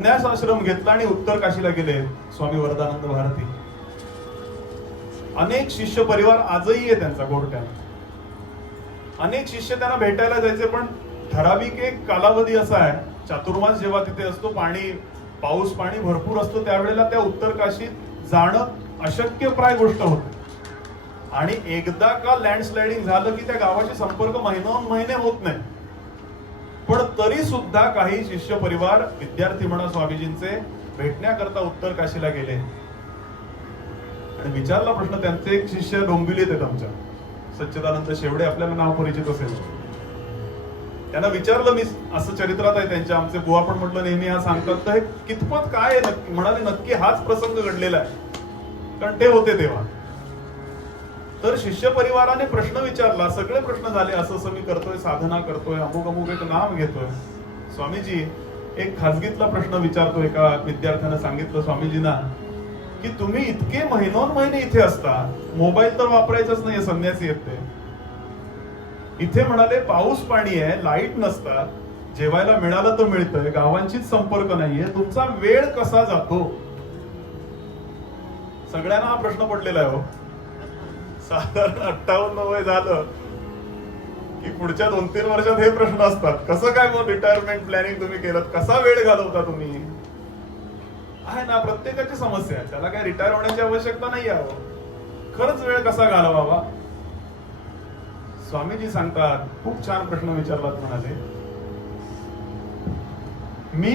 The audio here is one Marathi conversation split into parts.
संन्यास आश्रम घेतला आणि उत्तर काशीला गेले स्वामी वरदानंद भारती. अनेक शिष्य परिवार आजही आहे त्यांचा गोरट्याला. अनेक शिष्य त्यांना भेटायला जायचे, पण ठराविक एक कालावधी असा आहे, चातुर्मास जेव्हा तिथे असतो, पाऊस पाणी भरपूर असतो, त्यावेळेला त्या उत्तर काशीत जाणं अशक्यप्राय गोष्ट होते. आणि एकदा का लँडस्लायडिंग झालं की त्या गावाशी संपर्क महिने होत नाही. पण तरी सुद्धा काही शिष्य परिवार विद्यार्थी म्हणा स्वामीजींचे भेटण्याकरता उत्तर काशीला गेले. आणि विचारला प्रश्न, त्यांचे एक शिष्य डोंबिवलीत आहेत आमच्या, सच्चिदानंद शेवडे, आपल्याला नाव परिचित असेल. त्यांना विचारलं मी, असं चरित्रात आहे त्यांच्या, आमचे बुवा पण म्हटलं नेहमी हा सांगतात, तर हे कितपत काय आहे नक्की. म्हणाले नक्की हाच प्रसंग घडलेला आहे, कारण ते होते तेव्हा. तर शिष्य परिवाराने प्रश्न विचारला, सगळे प्रश्न झाले, असं असं मी करतोय, साधना करतोय, अमुक अमुक एक नाम घेतोय. स्वामीजी एक खाजगीतला प्रश्न विचारतो. एका विद्यार्थ्यानं सांगितलं स्वामीजींना की तुम्ही इतके महिने इथे असता, मोबाईल तर वापरायचाच नाहीये, संन्यासी आहेत ते. इथे म्हणाले पाऊस पाणी आहे, लाईट नसतात, जेवायला मिळालं तर मिळतंय, गावांचीच संपर्क नाहीये, तुमचा वेळ कसा जातो? सगळ्यांना हा प्रश्न पडलेला आहे हो. साधारण 58 वय झालं की पुढच्या 2-3 वर्षात हे प्रश्न असतात. कसं काय मग रिटायरमेंट प्लॅनिंग तुम्ही केलं, कसा वेळ घालवता तुम्ही? आहे ना, प्रत्येकाची समस्या आहे, त्याला काय रिटायर होण्याची आवश्यकता नाही आहे. खरंच वेळ कसा घालवावा? स्वामीजी सांगतात, खूप छान प्रश्न विचारलात.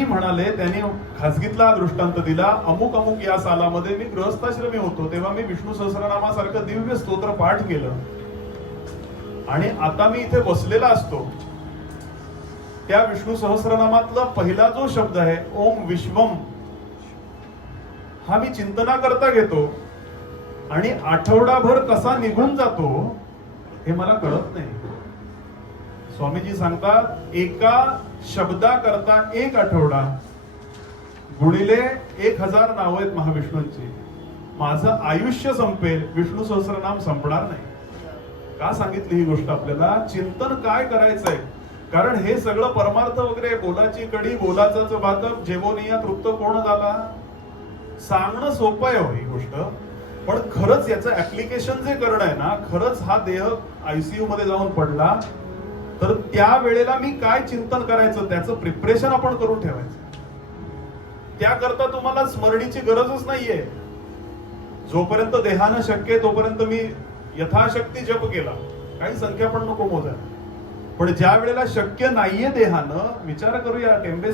म्हणाले त्यांनी खाजगीतला दृष्टांत दिला, अमुक अमुक या सालामध्ये मी गृहस्थाश्रमी होतो, तेव्हा मी विष्णू सहस्रनामासारखं दिव्य स्तोत्र पाठ केलं. आणि आता मी इथे बसलेला असतो, त्या विष्णू सहस्रनामातला पहिला जो शब्द आहे ओम विश्वम, हा मी चिंतना करता घेतो, आणि आठवडाभर कसा निघून जातो हे मला कळत नाही. स्वामीजी सांगतात, एका शब्दा करता 1 आठवडा गुणिले 1000 नाव आहेत महाविष्णूंची, माझं आयुष्य संपेल, विष्णू सहस्रनाम संपणार नाही. का सांगितली ही गोष्ट आपल्याला? चिंतन काय करायचंय, कारण हे सगळं परमार्थ वगैरे, बोलाची कडी, बोलाचाच वातप, जेवोनिया तृप्त कोण झाला, सांगणं सोपं आहे हो ही गोष्ट. पण खरंच याचं ऍप्लिकेशन जे करणं आहे ना, खरंच हा देह आयसीयू मध्ये जाऊन पडला तर त्या वेळेला मी काय चिंतन करायचं, त्याचं प्रिपरेशन आपण करून ठेवायचं. त्याकरता तुम्हाला स्मरणीची गरजच नाहीये. जोपर्यंत देहानं शक्य आहे तोपर्यंत मी यथाशक्ती जप केला, काही संख्या पण नको मोजायला. पण ज्या वेळेला शक्य नाहीये देहानं, विचार करूया टेंबे